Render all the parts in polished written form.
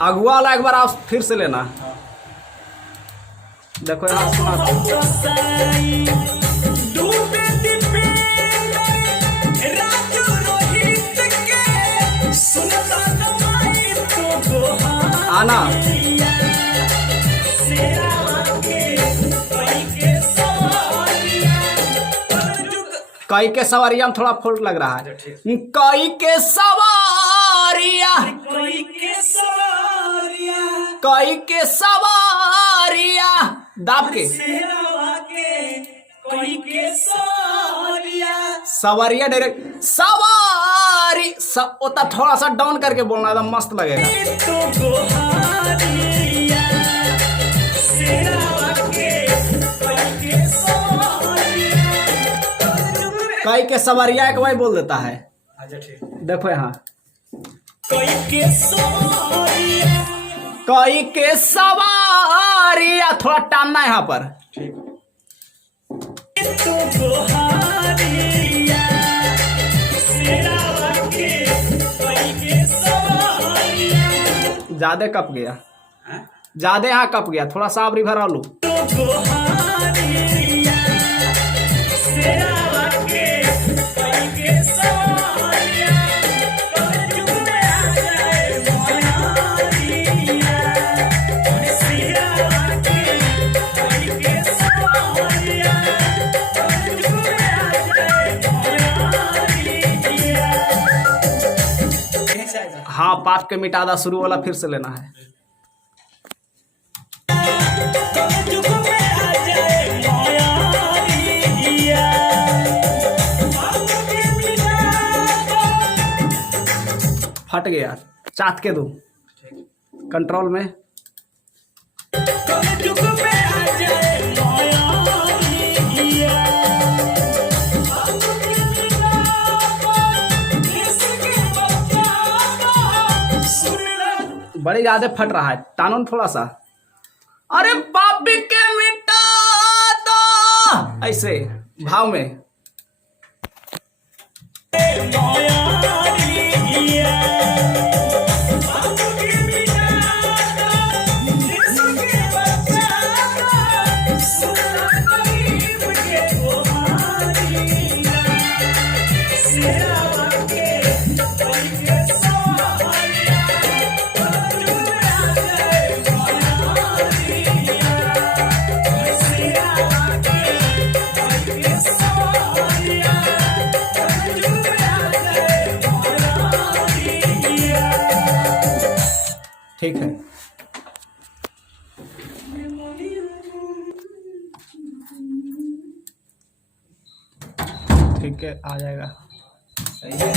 अगुआ वाला एक बार आप फिर से लेना। देखो यहाँ सुना आना कई के सवारिया में थोड़ा फॉल्ट लग रहा है। कई के सवारिया, कई के सवारिया दाब के सवारिया डायरेक्ट सवारी सब होता, थोड़ा सा डाउन करके बोलना एकदम मस्त लगेगा। कई के सवारिया एक भाई बोल देता है। देखो यहाँ कई के सवारिया थोड़ा टानना है यहाँ पर। ज्यादा कप गया, ज्यादा यहाँ कप गया, थोड़ा सा आप रिभर लो। हाँ पाप के मिटादा शुरू वाला फिर से लेना है। फट गया, चाट के दो कंट्रोल में। बड़ी ज्यादा फट रहा है, टानो थोड़ा सा। अरे पापी के मिटा दो, ऐसे भाव में। ठीक है, ठीक है, आ जाएगा। सही है।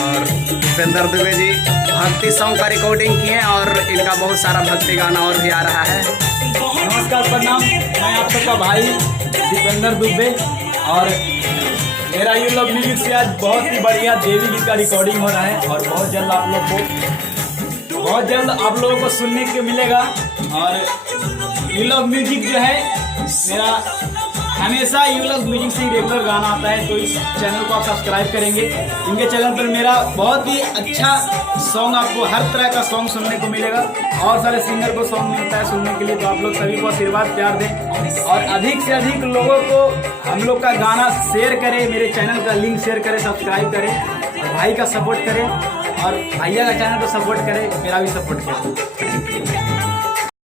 और भूपेंद्र दुबे जी भक्ति सॉन्ग का रिकॉर्डिंग किए और इनका बहुत सारा भक्ति गाना और भी आ रहा है। नमस्कार, प्रणाम। मैं आप सबका भाई भूपेंद्र दुबे और मेरा यू लव म्यूजिक से आज बहुत ही बढ़िया देवी गीत का रिकॉर्डिंग हो रहा है और बहुत जल्द आप लोगों को सुनने को मिलेगा। और यू लव म्यूजिक जो है मेरा हमेशा यू लव म्यूजिक से रेगुलर गाना आता है, तो इस चैनल को आप सब्सक्राइब करेंगे। इनके चैनल पर मेरा बहुत ही अच्छा सॉन्ग, आपको हर तरह का सॉन्ग सुनने को मिलेगा और सारे सिंगर को सॉन्ग मिलता है सुनने के लिए। तो आप लोग सभी को आशीर्वाद प्यार दें और अधिक से अधिक लोगों को हम लोग का गाना शेयर करें, मेरे चैनल का लिंक शेयर करें, सब्सक्राइब करें और भाई का सपोर्ट करें और भैया का चैनल को सपोर्ट करें, मेरा भी सपोर्ट करें।